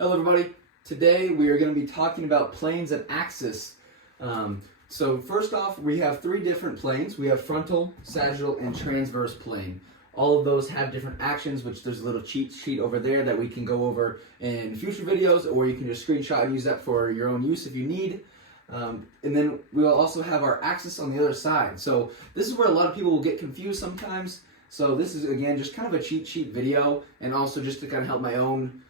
Hello everybody. Today we are going to be talking about planes and axis. So first off, we have three different planes. We have frontal, sagittal, and transverse plane. All of those have different actions, which there's a little cheat sheet over there that we can go over in future videos, or you can just screenshot and use that for your own use if you need. And then we will also have our axis on the other side. So this is where a lot of people will get confused sometimes. So this is, again, just kind of a cheat sheet video, and also just to kind of help my own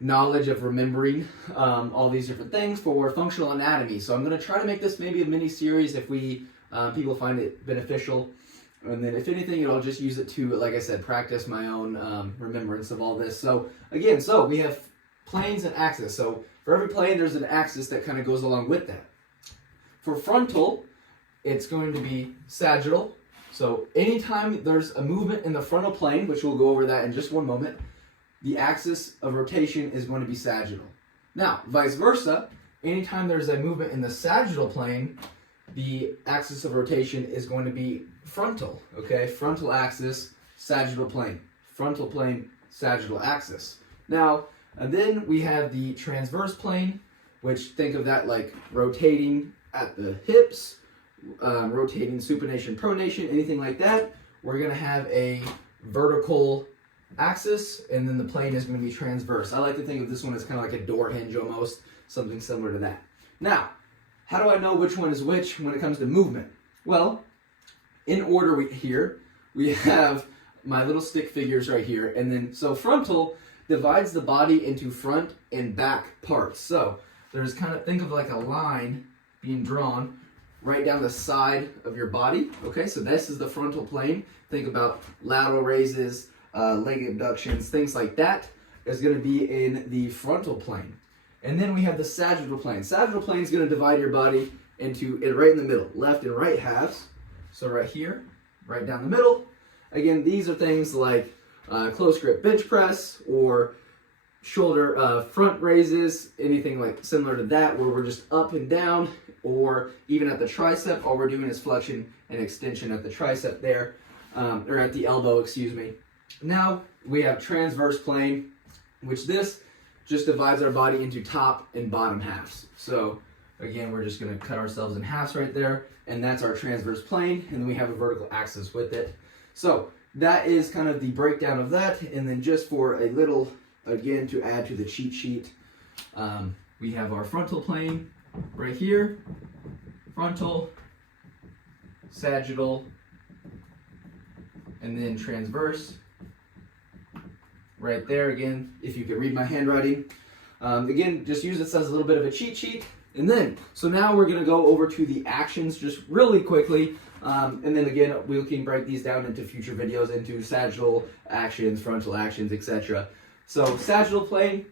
knowledge of remembering all these different things for functional anatomy. So I'm going to try to make this maybe a mini series if people find it beneficial, and then if anything, I'll just use it to, like I said, practice my own remembrance of all this. So again, we have planes and axis. So for every plane, there's an axis that kind of goes along with that. For frontal, it's going to be sagittal. So anytime there's a movement in the frontal plane, which we'll go over that in just one moment, the axis of rotation is going to be sagittal. Now, vice versa, anytime there's a movement in the sagittal plane, the axis of rotation is going to be frontal, okay? Frontal axis, sagittal plane. Frontal plane, sagittal axis. Now, and then we have the transverse plane, which think of that like rotating at the hips, rotating supination, pronation, anything like that. We're going to have a vertical axis, and then the plane is going to be transverse. I like to think of this one as kind of like a door hinge almost, something similar to that. Now, how do I know which one is which when it comes to movement? Well, in order we have my little stick figures right here, and then so frontal divides the body into front and back parts. So there's kind of, think of like a line being drawn right down the side of your body. Okay, so this is the frontal plane. Think about lateral raises, leg abductions, things like that is going to be in the frontal plane. And then we have the sagittal plane. Sagittal plane is going to divide your body into right in the middle, left and right halves. So right here, right down the middle. Again, these are things like close grip bench press or shoulder front raises, anything like similar to that where we're just up and down, or even at the tricep, all we're doing is flexion and extension at the tricep there, or at the elbow, excuse me. Now we have transverse plane, which this just divides our body into top and bottom halves. So again, we're just going to cut ourselves in halves right there, and that's our transverse plane, and then we have a vertical axis with it. So that is kind of the breakdown of that, and then just for a little, again, to add to the cheat sheet, we have our frontal plane right here, frontal, sagittal, and then transverse right there. Again, if you can read my handwriting, again, just use this as a little bit of a cheat sheet. And then, so now we're going to go over to the actions just really quickly, and then again, we can break these down into future videos into sagittal actions, frontal actions, etc. So sagittal plane,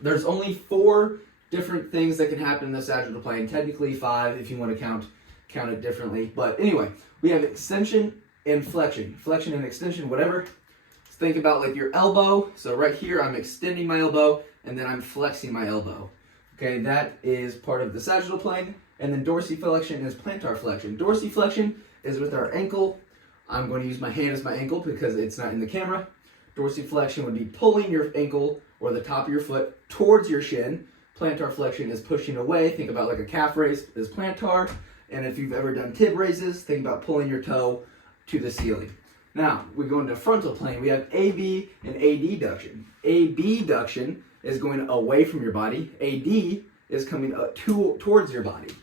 there's only 4 different things that can happen in the sagittal plane. Technically 5 if you want to count it differently. But anyway, we have extension and flexion and extension, whatever. Think about like your elbow. So right here, I'm extending my elbow, and then I'm flexing my elbow. Okay, that is part of the sagittal plane. And then dorsiflexion is plantar flexion. Dorsiflexion is with our ankle. I'm going to use my hand as my ankle because it's not in the camera. Dorsiflexion would be pulling your ankle or the top of your foot towards your shin. Plantar flexion is pushing away. Think about like a calf raise is plantar. And if you've ever done tib raises, think about pulling your toe to the ceiling. Now, we go into frontal plane. We have AB and ADduction. ABduction is going away from your body. AD is coming towards your body.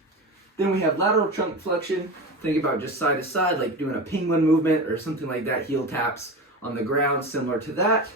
Then we have lateral trunk flexion. Think about just side to side, like doing a penguin movement or something like that. Heel taps on the ground, similar to that.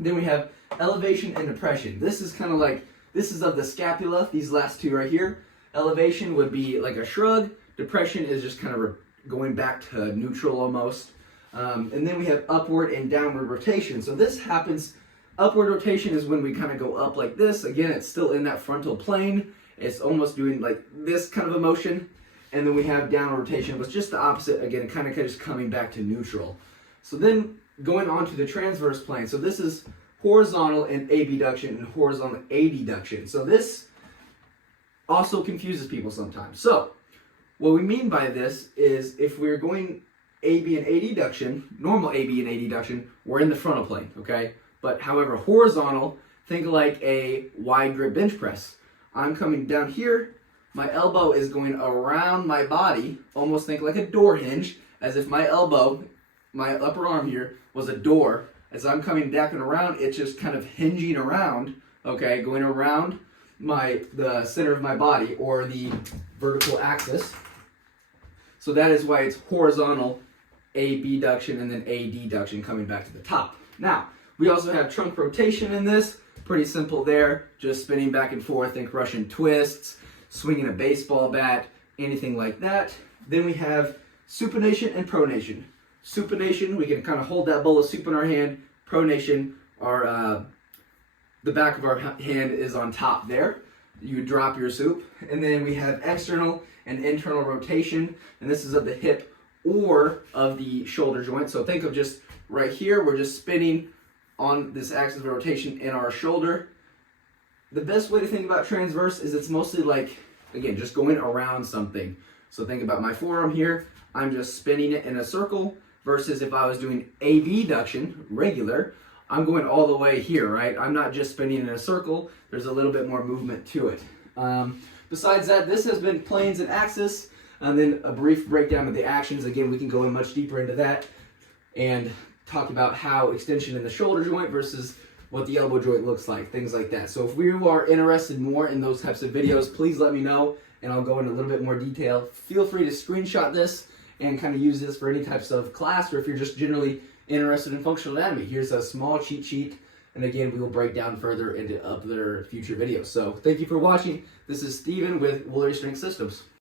Then we have elevation and depression. This is kind of like, this is of the scapula, these last two right here. Elevation would be like a shrug. Depression is just kind of going back to neutral almost. And then we have upward and downward rotation. So this happens, upward rotation is when we kind of go up like this. Again, it's still in that frontal plane. It's almost doing like this kind of a motion. And then we have downward rotation, which is just the opposite. Again, kind of just coming back to neutral. So then going on to the transverse plane. So this is horizontal and abduction and horizontal adduction. So this also confuses people sometimes. So what we mean by this is if we're going AB and adduction, normal AB and adduction, we're in the frontal plane, okay? But however, horizontal, think like a wide grip bench press. I'm coming down here, my elbow is going around my body, almost think like a door hinge, as if my elbow, my upper arm here, was a door. As I'm coming back and around, it's just kind of hinging around, okay, going around the center of my body, or the vertical axis. So that is why it's horizontal abduction and then adduction coming back to the top. Now, we also have trunk rotation in this. Pretty simple there, just spinning back and forth, think Russian twists, swinging a baseball bat, anything like that. Then we have supination and pronation. Supination, we can kind of hold that bowl of soup in our hand. Pronation, the back of our hand is on top there. You drop your soup. And then we have external and internal rotation, and this is of the hip or of the shoulder joint. So think of just right here, we're just spinning on this axis of rotation in our shoulder. The best way to think about transverse is it's mostly like, again, just going around something. So think about my forearm here, I'm just spinning it in a circle, versus if I was doing abduction, regular, I'm going all the way here, right? I'm not just spinning in a circle, there's a little bit more movement to it. Besides that, this has been planes and axis, and then a brief breakdown of the actions. Again, we can go in much deeper into that and talk about how extension in the shoulder joint versus what the elbow joint looks like, things like that. So if you are interested more in those types of videos, please let me know and I'll go into a little bit more detail. Feel free to screenshot this and kind of use this for any types of class, or if you're just generally interested in functional anatomy. Here's a small cheat sheet, and again, we will break down further into other future videos. So thank you for watching. This is Steven with Woolery Strength Systems.